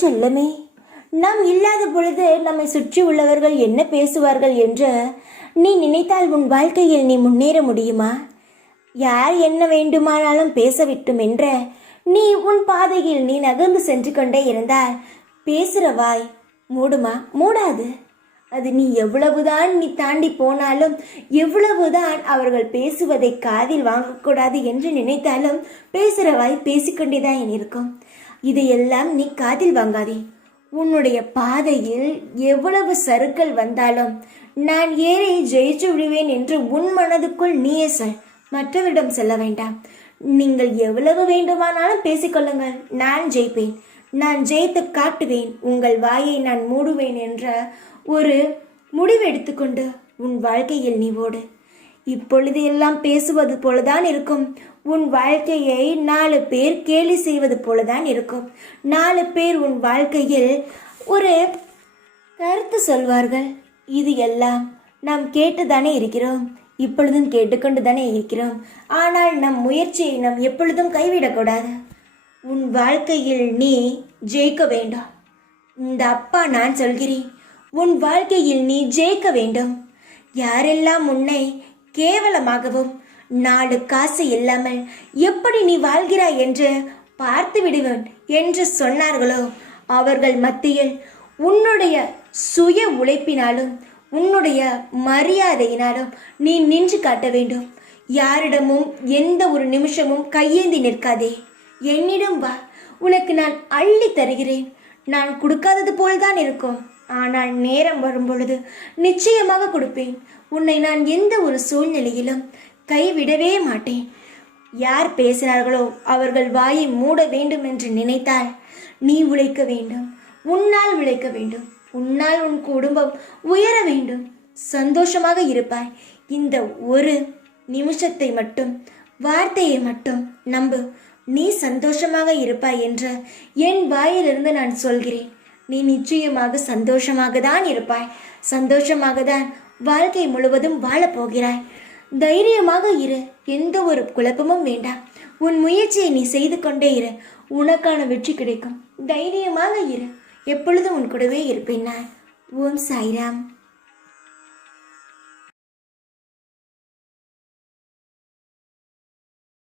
செல்லமே, நாம் இல்லாத பொழுது நம்மை சுற்றி உள்ளவர்கள் என்ன பேசுவார்கள் என்று நீ நினைத்தால் உன் வாழ்க்கையில் நீ முன்னேற முடியுமா? யார் என்ன வேண்டுமானாலும் பேசவிட்டும் என்ற நீ உன் பாதையில் நீ நகர்ந்து சென்று கொண்டே இருந்தால் பேசுகிற வாய் மூடுமா? மூடாது. அது நீ எவ்வளவுதான் நீ தாண்டி போனாலும், எவ்வளவுதான் அவர்கள் பேசுவதை காதில் வாங்கக்கூடாது என்று நினைத்தாலும் பேசுகிற வாய் பேசிக்கொண்டேதான் இருக்கும். இதையெல்லாம் நீ காதில் வாங்காதே. உன்னுடைய பாதையில் எவ்வளவு சறுக்கல் வந்தாலும் நான் ஏறி ஜெயிச்சு விடுவேன் என்று உன் மனதுக்குள் நீயே சொல். மற்றவரிடம் சொல்ல வேண்டாம். நீங்கள் எவ்வளவு வேண்டுமானாலும் பேசிக்கொள்ளுங்கள், நான் ஜெயிப்பேன், நான் ஜெயித்து காட்டுவேன், உங்கள் வாயை நான் மூடுவேன் என்ற ஒரு முடிவு எடுத்துக்கொண்டு உன் வாழ்க்கையில் நீ ஓடு. இப்பொழுது எல்லாம் பேசுவது போலதான் இருக்கும். உன் வாழ்க்கையை 4 பேர் கேலி செய்வது போலதான் இருக்கும். 4 பேர் உன் வாழ்க்கையில் ஒரு கருத்து சொல்வார்கள். இது எல்லாம் நாம் கேட்டுதானே இருக்கிறோம், இப்பொழுதும் கேட்டுக்கொண்டு தானே இருக்கிறோம். ஆனால் நம் முயற்சியை நாம் எப்பொழுதும் கைவிடக்கூடாது. உன் வாழ்க்கையில் நீ ஜெயிக்க வேண்டும். இந்த அப்பா நான் சொல்கிறேன், உன் வாழ்க்கையில் நீ ஜெயிக்க வேண்டும். யாரெல்லாம் உன்னை கேவலமாகவும் 4 காசு இல்லாமல் எப்படி நீ வாழ்கிறாய் என்று பார்த்து விடுவேன் என்று சொன்னார்களோ அவர்கள் மத்தியில் உன்னுடைய சுய உழைப்பினாலும் உன்னுடைய மரியாதையினாலும் நீ நின்று காட்ட வேண்டும். யாரிடமும் எந்த ஒரு நிமிஷமும் கையேந்தி நிற்காதே. என்னிடம் வா, உனக்கு நான் அள்ளி தருகிறேன். நான் கொடுக்காதது போல்தான் இருக்கும், ஆனால் நேரம் வரும் பொழுது நிச்சயமாக கொடுப்பேன். உன்னை நான் எந்த ஒரு சூழ்நிலையிலும் கைவிடவே மாட்டேன். யார் பேசினார்களோ அவர்கள் வாயை மூட வேண்டும் என்று நினைத்தால் நீ உழைக்க வேண்டும், உன்னால் உழைக்க வேண்டும், உன்னால் உன் குடும்பம் உயர வேண்டும், சந்தோஷமாக இருப்பாய். இந்த ஒரு நிமிஷத்தை மட்டும், வார்த்தையை மட்டும் நம்பு. நீ சந்தோஷமாக இருப்பாய் என்ற என் வாயிலிருந்து நான் சொல்கிறேன். நீ நிச்சயமாக சந்தோஷமாக தான் இருப்பாய். சந்தோஷமாக தான் வாழ்க்கை முழுவதும் வாழப்போகிறாய். தைரியமாக இரு. எந்த ஒரு குழப்பமும் வேண்டாம். உன் முயற்சியை நீ செய்து கொண்டே இரு. உனக்கான வெற்றி கிடைக்கும். தைரியமாக இரு. எப்பொழுதும் உன் கூடவே இருப்பேன் நான். ஓம் சாய்ராம்.